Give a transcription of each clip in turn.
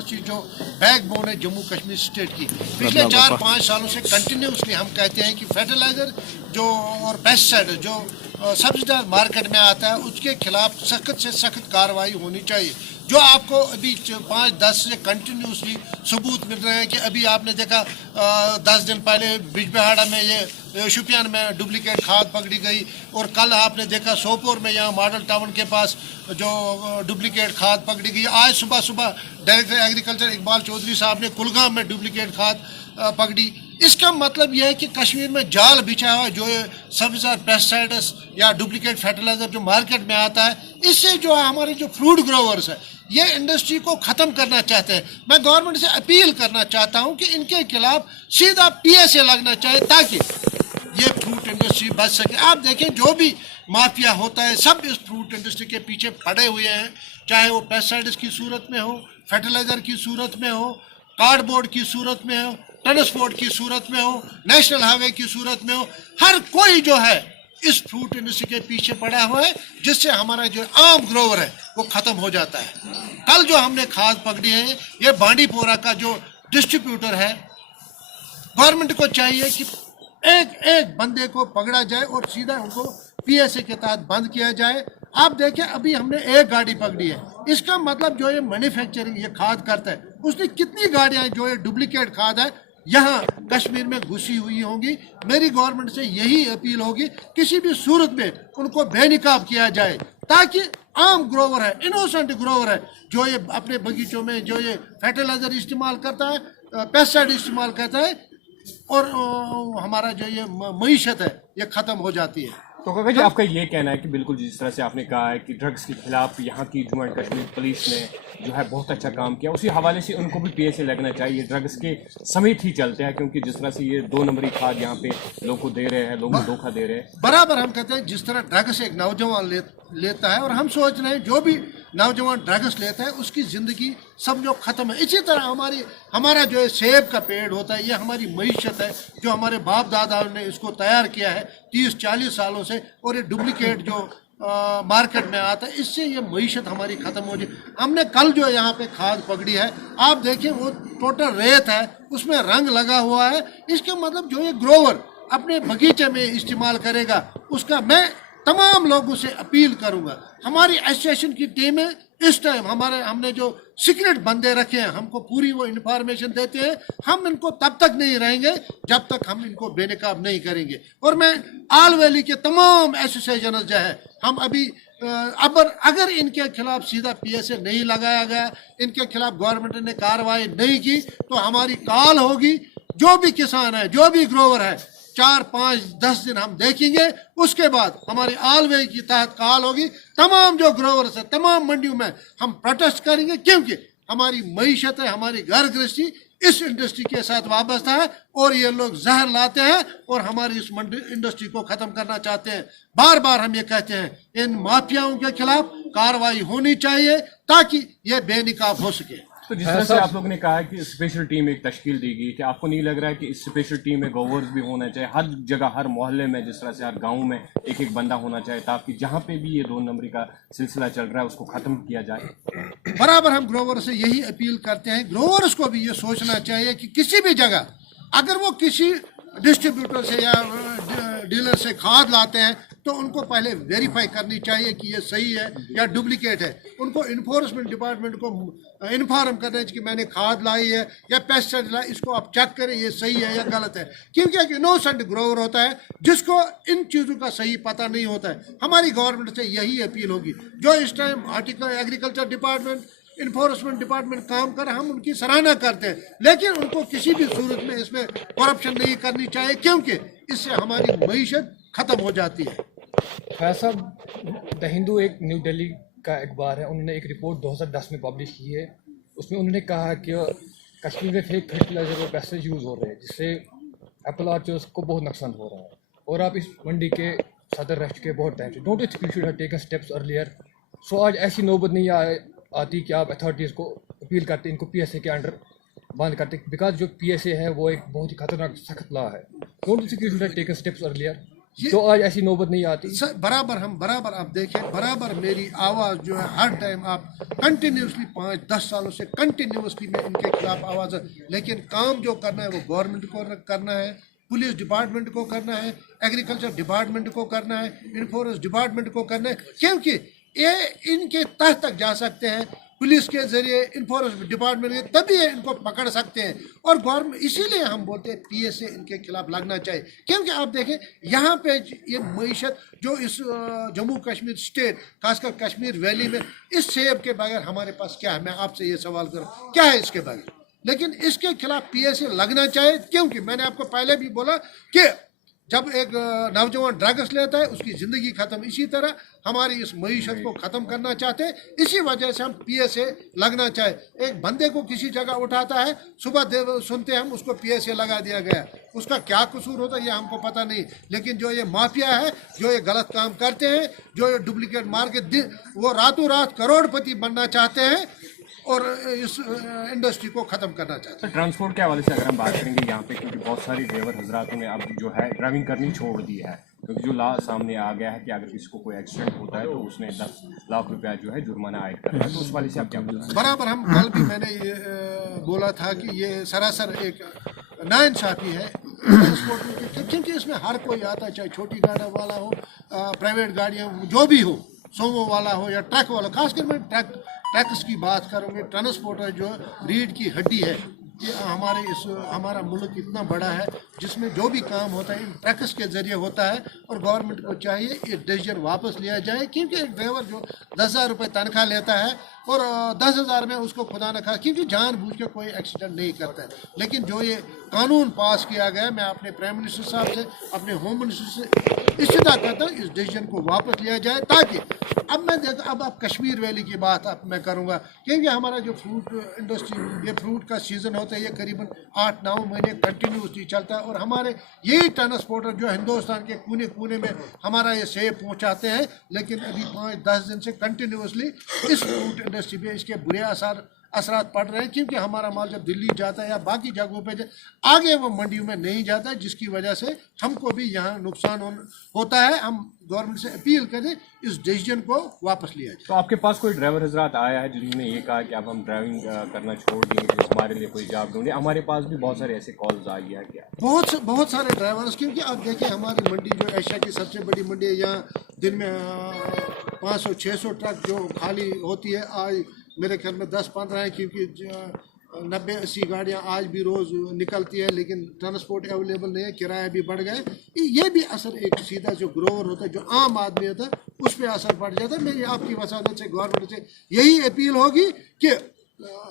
Industry जो backbone है Jammu Kashmir state की, पिछले 4-5 सालों से कंटिन्यूसली हम कहते हैं कि फर्टिलाइजर जो और पेस्टिसाइड जो सब्सिडाइज मार्केट में आता है उसके खिलाफ सख्त से सख्त कार्रवाई होनी चाहिए। जो आपको अभी 5-10 से कंटिन्यूसली सबूत मिल रहे हैं कि अभी आपने देखा 10 दिन पहले बिजबेहाड़ा में ये शुपियान में डुप्लीकेट खाद पकड़ी गई, और कल आपने देखा सोपोर में यहाँ मॉडल टाउन के पास जो डुप्लीकेट खाद पकड़ी गई। आज सुबह सुबह डायरेक्टर एग्रीकल्चर इकबाल चौधरी साहब ने कुलगाम में डुप्लीकेट खाद पकड़ी। इसका मतलब यह है कि कश्मीर में जाल बिछा हुआ है, जो ये सब्सिडाइज पेस्टिसाइड्स या डुप्लीकेट फर्टिलाइजर जो मार्केट में आता है, इससे जो है हमारे जो फ्रूट ग्रोवर्स है ये इंडस्ट्री को ख़त्म करना चाहते हैं। मैं गवर्नमेंट से अपील करना चाहता हूं कि इनके खिलाफ सीधा PSA लगना चाहिए ताकि ये फ्रूट इंडस्ट्री बच सके। आप देखें जो भी माफिया होता है सब इस फ्रूट इंडस्ट्री के पीछे पड़े हुए हैं, चाहे वो पेस्टिसाइड्स की सूरत में हो, फर्टिलाइजर की सूरत में हो, कार्डबोर्ड की सूरत में हो, ट्रांसपोर्ट की सूरत में हो, नेशनल हाईवे की सूरत में हो, हर कोई जो है इस फ्रूट इंडस्ट्री के पीछे पड़ा हुआ है, जिससे हमारा जो आम ग्रोवर है वो खत्म हो जाता है। कल जो हमने खाद पकड़ी है ये बांडीपोरा का जो डिस्ट्रीब्यूटर है, गवर्नमेंट को चाहिए कि एक एक बंदे को पकड़ा जाए और सीधा उनको PSA के तहत बंद किया जाए। आप देखें अभी हमने एक गाड़ी पकड़ी है, इसका मतलब जो ये मैन्युफैक्चरिंग ये खाद करता है उसने कितनी गाड़ियां जो ये डुप्लीकेट खाद है यहाँ कश्मीर में घुसी हुई होंगी। मेरी गवर्नमेंट से यही अपील होगी किसी भी सूरत में उनको बेनिकाब किया जाए ताकि आम ग्रोवर है, इनोसेंट ग्रोवर है, जो ये अपने बगीचों में जो ये फर्टिलाइजर इस्तेमाल करता है, पेस्टिसाइड इस्तेमाल करता है, और हमारा जो ये मईशत है ये ख़त्म हो जाती है। तो काका जी आपका ये कहना है कि बिल्कुल जिस तरह से आपने कहा है कि ड्रग्स के खिलाफ यहाँ की जम्मू एंड कश्मीर पुलिस ने जो है बहुत अच्छा काम किया, उसी हवाले से उनको भी PSA लगना चाहिए, ड्रग्स के समेत ही चलते हैं, क्योंकि जिस तरह से ये 2 नंबरी खाद यहाँ पे लोगों को दे रहे हैं, लोगों को धोखा दे रहे हैं। बराबर हम कहते हैं जिस तरह ड्रग्स एक नौजवान लेता है, और हम सोच रहे हैं जो भी नौजवान ड्रग्स लेता है उसकी ज़िंदगी समझो ख़त्म है। इसी तरह हमारा जो है सेब का पेड़ होता है, ये हमारी मईशत है, जो हमारे बाप दादा ने इसको तैयार किया है 30-40 सालों से, और ये डुप्लीकेट जो मार्केट में आता है इससे ये मईशत हमारी ख़त्म हो जाए। हमने कल जो यहाँ पे खाद पकड़ी है, आप देखिए वो टोटल रेत है, उसमें रंग लगा हुआ है। इसका मतलब जो ये ग्रोवर अपने बगीचे में इस्तेमाल करेगा उसका मैं तमाम लोगों से अपील करूंगा। हमारी एसोसिएशन की टीमें इस टाइम हमने जो सीक्रेट बंदे रखे हैं, हमको पूरी वो इन्फॉर्मेशन देते हैं। हम इनको तब तक नहीं रहेंगे जब तक हम इनको बेनकाब नहीं करेंगे। और मैं आल वैली के तमाम एसोसिएशन जो है, हम अभी अगर इनके खिलाफ सीधा PSA नहीं लगाया गया, इनके खिलाफ गवर्नमेंट ने कार्रवाई नहीं की, तो हमारी कॉल होगी जो भी किसान है, जो भी ग्रोवर है, 4-5-10 दिन हम देखेंगे। उसके बाद हमारी आलवे की तहत कॉल होगी, तमाम जो ग्रोवर्स है तमाम मंडियों में हम प्रोटेस्ट करेंगे, क्योंकि हमारी मईशत है, हमारी घर गृहस्थी इस इंडस्ट्री के साथ वाबस्ता है, और ये लोग जहर लाते हैं और हमारी इस इंडस्ट्री को ख़त्म करना चाहते हैं। बार बार हम ये कहते हैं इन माफियाओं के खिलाफ कार्रवाई होनी चाहिए ताकि ये बेनिकाब हो सके। तो जिस तरह से आप लोगों ने कहा है कि स्पेशल टीम एक तश्कील दी गई, कि आपको नहीं लग रहा है कि इस स्पेशल टीम में गोवर्स भी होना चाहिए हर जगह, हर मोहल्ले में, जिस तरह से हर गांव में एक एक बंदा होना चाहिए, ताकि जहां पे भी ये 2 नंबरी का सिलसिला चल रहा है उसको ख़त्म किया जाए। बराबर हम ग्रोवर से यही अपील करते हैं। ग्रोवर्स को भी ये सोचना चाहिए कि किसी भी जगह अगर वो किसी डिस्ट्रीब्यूटर से या डीलर से खाद लाते हैं तो उनको पहले वेरीफाई करनी चाहिए कि ये सही है या डुप्लीकेट है। उनको इन्फोर्समेंट डिपार्टमेंट को इन्फॉर्म करना चाहिए कि मैंने खाद लाई है या पेस्टिसाइड लाई, इसको आप चेक करें ये सही है या गलत है। क्योंकि एक इनोसेंट ग्रोवर होता है जिसको इन चीज़ों का सही पता नहीं होता है। हमारी गवर्नमेंट से यही अपील होगी, जो इस time agriculture department, enforcement department काम कर, हम उनकी सराहना करते हैं, लेकिन उनको किसी भी सूरत में इसमें करप्शन नहीं करनी चाहिए, क्योंकि इससे हमारी मईशत ख़त्म हो जाती है। फैसल द हिंदू एक न्यू दिल्ली का अखबार है, उन्होंने एक रिपोर्ट 2010 में पब्लिश की है। उसमें उन्होंने कहा कि कश्मीर में फेक फर्टिलाइजर और पेस्टिसाइड यूज़ हो रहे हैं, जिससे एप्पल ऑर्चर्ड्स को बहुत नुकसान हो रहा है, और आप इस मंडी के सदर रह चुके बहुत टाइम से। Don't you should have taken steps earlier. So आज ऐसी नौबत नहीं आती कि आप अथॉरिटीज़ को अपील करते, इनको PSA के अंडर बंद करते, बिकॉज जो PSA है वो एक बहुत ही खतरनाक सख्त लॉ है। Don't you should have taken steps earlier. तो आज ऐसी नौबत नहीं आती। बराबर आप देखें, बराबर मेरी आवाज़ जो है हर टाइम आप कंटिन्यूसली 5-10 सालों से कंटिन्यूसली मैं इनके खिलाफ आवाज़ है, लेकिन काम जो करना है वो गवर्नमेंट को करना है, पुलिस डिपार्टमेंट को करना है, एग्रीकल्चर डिपार्टमेंट को करना है, इन्फोर्स डिपार्टमेंट को करना है, क्योंकि ये इनके तह तक जा सकते हैं पुलिस के जरिए, इन्फोर्समेंट डिपार्टमेंट के, तभी ये इनको पकड़ सकते हैं। और गवर्नमेंट, इसीलिए हम बोलते हैं PSA इनके खिलाफ लगना चाहिए, क्योंकि आप देखें यहाँ पे ये मईशत जो इस जम्मू कश्मीर स्टेट, खासकर कश्मीर वैली में, इस सेब के बगैर हमारे पास क्या है? मैं आपसे ये सवाल करूँ, क्या है इसके बगैर? लेकिन इसके खिलाफ PSA लगना चाहिए, क्योंकि मैंने आपको पहले भी बोला कि जब एक नौजवान ड्रग्स लेता है उसकी ज़िंदगी ख़त्म। इसी तरह हमारी इस मईशत को ख़त्म करना चाहते हैं, इसी वजह से हम PSA लगना चाहे। एक बंदे को किसी जगह उठाता है, सुबह सुनते हैं हम उसको PSA लगा दिया गया, उसका क्या कसूर होता है ये हमको पता नहीं, लेकिन जो ये माफिया है, जो ये गलत काम करते हैं, जो ये डुप्लीकेट मार्केट, वो रातों रात करोड़पति बनना चाहते हैं और इस इंडस्ट्री को ख़त्म करना चाहते हैं। ट्रांसपोर्ट के हवाले से अगर हम बात करेंगे यहाँ पे, क्योंकि बहुत सारी ड्राइवर हजरातों ने अब जो है ड्राइविंग करनी छोड़ दी है, क्योंकि जो सामने आ गया है कि अगर किसी को कोई एक्सीडेंट होता है तो उसने 10 लाख रुपया जो है जुर्माना आयद करना है, तो उस वाले से आप क्या बोलते हैं? बराबर हम कल भी मैंने ये बोला था कि ये सरासर एक नाइंसाफ़ी है ट्रांसपोर्ट में, क्योंकि इसमें हर कोई आता है, चाहे छोटी गाड़ी वाला हो, प्राइवेट गाड़ियाँ जो भी हो, सोमो वाला हो या ट्रक वाला। खासकर मैं ट्रक्स की बात करूँगी। ट्रांसपोर्टर जो रीढ़ की हड्डी है, ये हमारा मुल्क इतना बड़ा है जिसमें जो भी काम होता है इन ट्रक्स के ज़रिए होता है, और गवर्नमेंट को चाहिए ये डिसीजन वापस लिया जाए, क्योंकि एक ड्राइवर जो 10,000 रुपये तनख्वाह लेता है और 10,000 में उसको खुदा न खा, क्योंकि जानबूझ के कोई एक्सीडेंट नहीं करता है, लेकिन जो ये कानून पास किया गया, मैं अपने प्राइम मिनिस्टर साहब से, अपने होम मिनिस्टर से इस्तिदा करता हूँ इस डिसीजन को वापस लिया जाए, ताकि अब आप कश्मीर वैली की बात अब मैं करूँगा, क्योंकि हमारा जो फ्रूट इंडस्ट्री, ये फ्रूट का सीज़न होता है, ये करीबन 8-9 महीने कंटिन्यूसली चलता है, और हमारे यही ट्रांसपोर्टर जो हिंदुस्तान के कोने कोने में हमारा ये सेब पहुँचाते हैं, लेकिन अभी 5-10 दिन से कंटिन्यूसली इस फ्रूट इंडस्ट्री पे इसके बुरे असरात पड़ रहे हैं, क्योंकि हमारा माल जब दिल्ली जाता है या बाकी जगहों पे आगे वो मंडियों में नहीं जाता है, जिसकी वजह से हमको भी यहाँ नुकसान होता है। हम गवर्नमेंट से अपील करें इस डिसीजन को वापस लिया जाए। तो आपके पास कोई ड्राइवर हजरात आया है जिन्होंने ये कहा कि अब हम ड्राइविंग करना छोड़ देंगे, तो हमारे लिए कोई जॉब ढूंढे? हमारे पास भी बहुत सारे ऐसे कॉल्स आई है क्या? बहुत सारे ड्राइवर्स, क्योंकि आप देखिए हमारी मंडी जो एशिया की सबसे बड़ी मंडी है, यहाँ दिन में 500-600 ट्रक जो खाली होती है, आज मेरे ख्याल में 10-15 हैं, क्योंकि 90-80 गाड़ियाँ आज भी रोज़ निकलती है, लेकिन ट्रांसपोर्ट अवेलेबल नहीं है, किराया भी बढ़ गए। ये भी असर एक सीधा जो ग्रोवर होता है, जो आम आदमी होता है, उस पर असर पड़ जाता है। मेरी आपकी वसादत से गवर्नमेंट से यही अपील होगी कि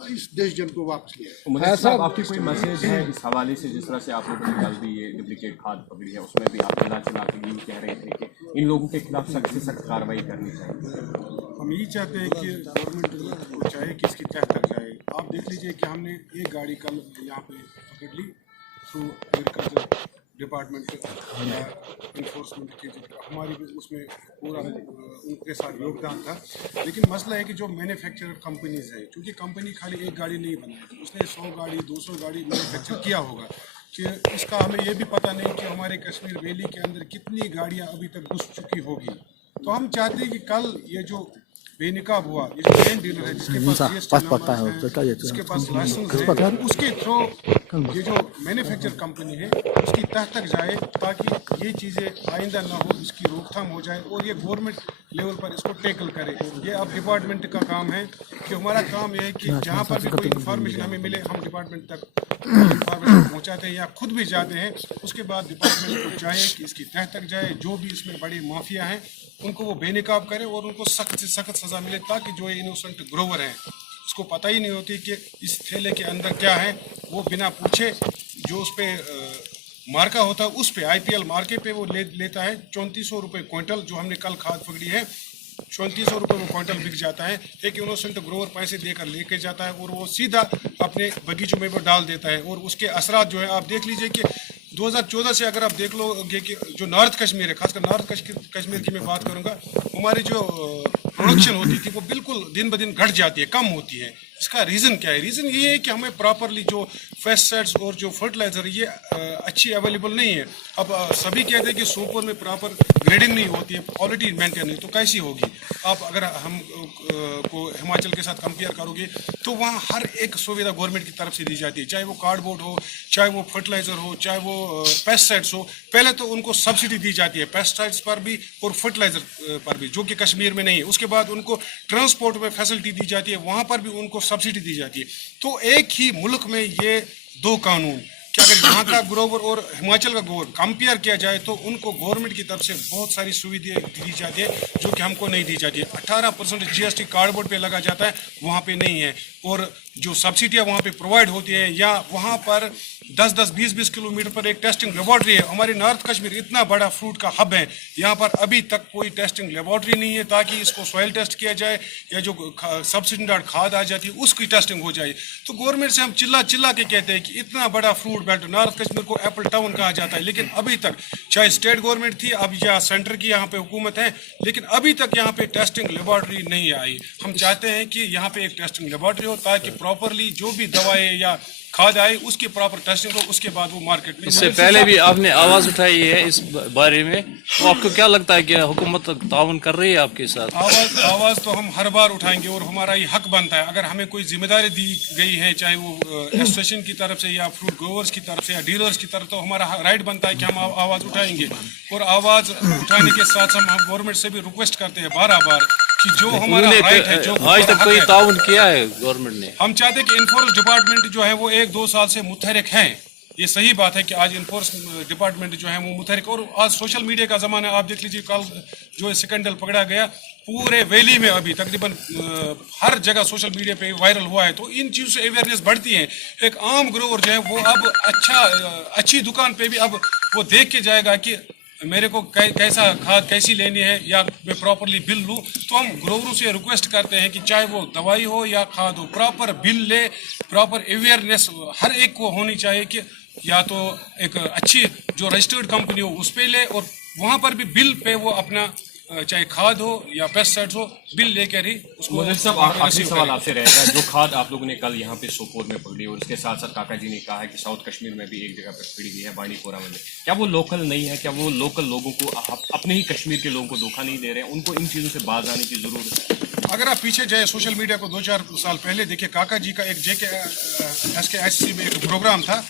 इस डिसीजन को वापस लिया। तो मुझे साहब आपकी कोई मैसेज है इस हवाले से, जिस तरह से आप लोगों ने कल भी ये डुप्लीकेट खाद पकड़ी है, उसमें भी आप चिल्ला के यही कह रहे थे कि इन लोगों के खिलाफ सख्त से सख्त कार्रवाई करनी चाहिए? हम यही चाहते हैं कि गवर्नमेंट को चाहे कि इसकी तह तक जाए। आप देख लीजिए कि हमने एक गाड़ी कल यहाँ पे पकड़ ली थ्रू एग्रीकल्चर डिपार्टमेंट या इन्फोर्समेंट के, हमारी भी उसमें पूरा उनके साथ योगदान था। लेकिन मसला है कि जो मैन्युफैक्चरर कंपनीज़ हैं, क्योंकि कंपनी खाली एक गाड़ी नहीं बनाई, उसने 100 गाड़ी 200 गाड़ी मैन्युफैक्चर किया होगा, कि इसका हमें ये भी पता नहीं कि हमारे कश्मीर वैली के अंदर कितनी गाड़ियाँ अभी तक घुस चुकी होगी। तो हम चाहते हैं कि कल ये जो बेनिकाब हुआ, ये जो मेन डीलर है जिसके पास GST नंबर है, जिसके पास लाइसेंस है, उसके थ्रू ये जो मैन्युफैक्चर कंपनी है उसकी तह तक जाए, ताकि ये चीज़ें आइंदा ना हो, इसकी रोकथाम हो जाए, और ये गवर्नमेंट लेवल पर इसको टैकल करे। ये अब डिपार्टमेंट का काम है, कि हमारा काम यह है कि जहाँ पर भी कोई इन्फॉर्मेशन हमें मिले, हम डिपार्टमेंट तक इन्फॉर्मेशन पहुँचाते हैं या खुद भी जाते हैं। उसके बाद डिपार्टमेंट को चाहिए कि इसकी तह तक जाए, जो भी इसमें बड़े माफिया हैं उनको वो बेनकाब करे और उनको सख्त से सख्त सज़ा मिले, ताकि जो इनोसेंट ग्रोवर हैं, उसको पता ही नहीं होती कि इस थैले के अंदर क्या है, वो बिना पूछे जो उस पर मार्का होता है उस पे IPL मार्के पे वो लेता है 3400 रुपये क्विंटल। जो हमने कल खाद पकड़ी है 3400 रुपये वो क्विंटल बिक जाता है। एक इनोसेंट ग्रोवर पैसे देकर लेके जाता है और वो सीधा अपने बगीचों में वो डाल देता है, और उसके असरात जो है आप देख लीजिए कि 2014 से अगर आप देख लोगे कि जो नॉर्थ कश्मीर है, खासकर नॉर्थ कश्मीर की मैं बात करूंगा, हमारे जो प्रोडक्शन होती थी वो बिल्कुल दिन ब दिन घट जाती है, कम होती है। इसका रीज़न क्या है? रीज़न ये है कि हमें प्रॉपरली जो पेस्टिसाइड्स और जो फर्टिलाइज़र ये अच्छी अवेलेबल नहीं है। अब सभी कहते हैं कि सोपोर में प्रॉपर ग्रेडिंग नहीं होती है, क्वालिटी मेंटेन नहीं, तो कैसी होगी? आप अगर हम को हिमाचल के साथ कंपेयर करोगे तो वहाँ हर एक सुविधा गवर्नमेंट की तरफ से दी जाती है, चाहे वो कार्डबोर्ड हो, चाहे वो फर्टिलाइज़र हो, चाहे वो पेस्टिसाइड्स हो। पहले तो उनको सब्सिडी दी जाती है पेस्टिसाइड्स पर भी और फर्टिलाइज़र पर भी, जो कि कश्मीर में नहीं है। उसके बाद उनको ट्रांसपोर्ट में फैसिलिटी दी जाती है, वहाँ पर भी उनको सब्सिडी दी जाती है। तो एक ही मुल्क में ये दो कानून, कि अगर यहाँ का ग्रोवर और हिमाचल का ग्रोवर कंपेयर किया जाए तो उनको गवर्नमेंट की तरफ से बहुत सारी सुविधाएं दी जाती है जो कि हमको नहीं दी जाती है। 18% GST कार्डबोर्ड पे लगा जाता है, वहाँ पे नहीं है। और जो सब्सिडियाँ वहाँ पे प्रोवाइड होती है, या वहाँ पर 10-10, 20-20 किलोमीटर पर एक टेस्टिंग लेबॉर्ट्री है। हमारे नॉर्थ कश्मीर इतना बड़ा फ्रूट का हब है, यहाँ पर अभी तक कोई टेस्टिंग लेबॉर्ट्री नहीं है ताकि इसको सॉइल टेस्ट किया जाए या जो सब्सिडाइज्ड खाद आ जाती है उसकी टेस्टिंग हो जाए। तो गवर्नमेंट से हम चिल्ला चिल्ला के कहते हैं कि इतना बड़ा फ्रूट बेल्ट, नॉर्थ कश्मीर को एप्पल टाउन कहा जाता है, लेकिन अभी तक चाहे स्टेट गवर्नमेंट थी अब या सेंटर की यहाँ पे हुकूमत है, लेकिन अभी तक यहाँ पे टेस्टिंग लेबॉर्ट्री नहीं आई। हम चाहते हैं कि यहाँ पे एक टेस्टिंग लेबॉर्ट्री हो ताकि प्रॉपरली जो भी दवाएं या खाद आए उसकी प्रॉपर टेस्टिंग हो, उसके बाद वो मार्केट में। इससे पहले भी आपने आवाज उठाई है इस बारे में, तो आपको क्या लगता है कि हुकूमत ताउन कर रही है आपके साथ? आवाज तो हम हर बार उठाएंगे और हमारा ये हक बनता है। अगर हमें कोई जिम्मेदारी दी गई है, चाहे वो एसोसिएशन की तरफ से या फ्रूट ग्रोवर्स की तरफ से या डीलर्स की तरफ, तो हमारा राइट बनता है कि हम आवाज उठाएंगे। और आवाज उठाने के साथ हम गवर्नमेंट से भी रिक्वेस्ट करते हैं बार कि जो हमारा राइट है, जो आज तक कोई ताउन किया है गवर्नमेंट ने? हम चाहते हैं कि इन्फोर्स डिपार्टमेंट जो है वो 1-2 साल से मुतहरिक है। ये सही बात है कि आज इन्फोर्स डिपार्टमेंट जो है वो मुतहरिक, और आज सोशल मीडिया का ज़माना। आप देख लीजिए कल जो स्कैंडल पकड़ा गया पूरे वैली में, अभी तकरीबन हर जगह सोशल मीडिया पे वायरल हुआ है। तो इन चीज़ों से अवेयरनेस बढ़ती है। एक आम ग्रोवर जो है वो अब अच्छी दुकान पे भी अब वो देख के जाएगा कि मेरे को कैसा खाद कैसी लेनी है या मैं प्रॉपरली बिल लूँ। तो हम ग्रोवरों से रिक्वेस्ट करते हैं कि चाहे वो दवाई हो या खाद हो, प्रॉपर बिल ले, प्रॉपर अवेयरनेस हर एक को होनी चाहिए कि या तो एक अच्छी जो रजिस्टर्ड कंपनी हो उस पर ले, और वहाँ पर भी बिल पे वो अपना चाहे खाद हो या पेस्टिसाइड्स हो बिल लेकर ही उसको। मुझे सब आखिरी सवाल आपसे रहेगा, जो खाद आप लोगों ने कल यहाँ पे सोपोर में पकड़ी और उसके साथ साथ काका जी ने कहा है कि साउथ कश्मीर में भी एक जगह पर पकड़ी गई है बानीपोरा में, क्या वो लोकल नहीं है? क्या वो लोकल लोगों को, अपने ही कश्मीर के लोगों को धोखा नहीं दे रहे हैं? उनको इन चीज़ों से बाज आने की जरूरत है। अगर आप पीछे जाए सोशल मीडिया को 2-4 साल पहले देखिए, काका जी का एक JKSC में एक प्रोग्राम था,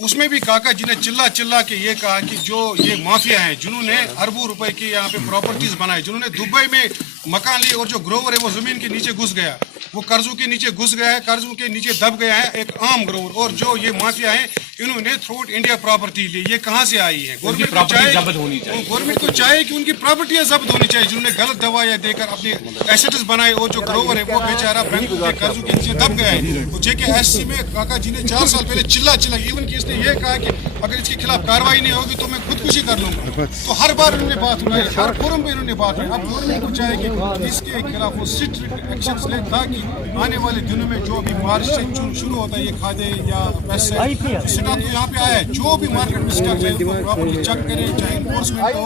उसमें भी काका जी ने चिल्ला के ये कहा कि जो ये माफिया हैं जिन्होंने अरबों रुपए की यहाँ पे प्रॉपर्टीज बनाई, जिन्होंने दुबई में मकान लिए, और जो ग्रोवर है वो जमीन के नीचे घुस गया, वो कर्जों के नीचे घुस गया है, कर्जों के नीचे दब गया है एक आम ग्रोवर। और जो ये माफिया है इन्होंने थ्रू आउट इंडिया प्रॉपर्टी ली, ये कहाँ से आई है? गवर्नमेंट को चाहे कि उनकी प्रॉपर्टियां जब्त होनी चाहिए। जिन्होंने गलत दवाइयां देकर अपने एसेट्स बनाए, और जो ग्रोवर है वो बेचारा बैंकों के कर्जों के नीचे दब गया है। तो JKSC में काका जी ने 4 साल पहले चिल्ला इवन कि इसने ये कहा कि अगर इसके खिलाफ कार्रवाई नहीं होगी तो मैं खुदकुशी कर लूंगा। तो हर बार इन्होंने बात उठाई, हर फोरम पे इन्होंने बात उठाई। अब गवर्नमेंट को चाहे कि इसके खिलाफ वो स्ट्रिक्ट एक्शन ले, ताकि आने वाले दिनों में जो अभी मार्च से शुरू होता है ये खादे या पेस्टिसाइड स्टॉक तो यहाँ पे आया है, जो भी मार्केट में स्टॉक है उनको प्रॉपर्ली चेक करें, चाहे इन्फोर्समेंट हो,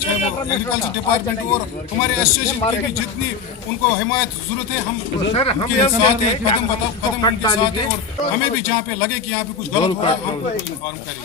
चाहे वो एग्रीकल्चर डिपार्टमेंट हो, और हमारे एसोसिएशन की भी जितनी उनको हिमायत जरूरत है हम उनके साथ हैं, कदम उनके साथ है। और हमें भी जहाँ पे लगे कि यहाँ पे कुछ गलत हो रहा है हम इन्फॉर्म करें।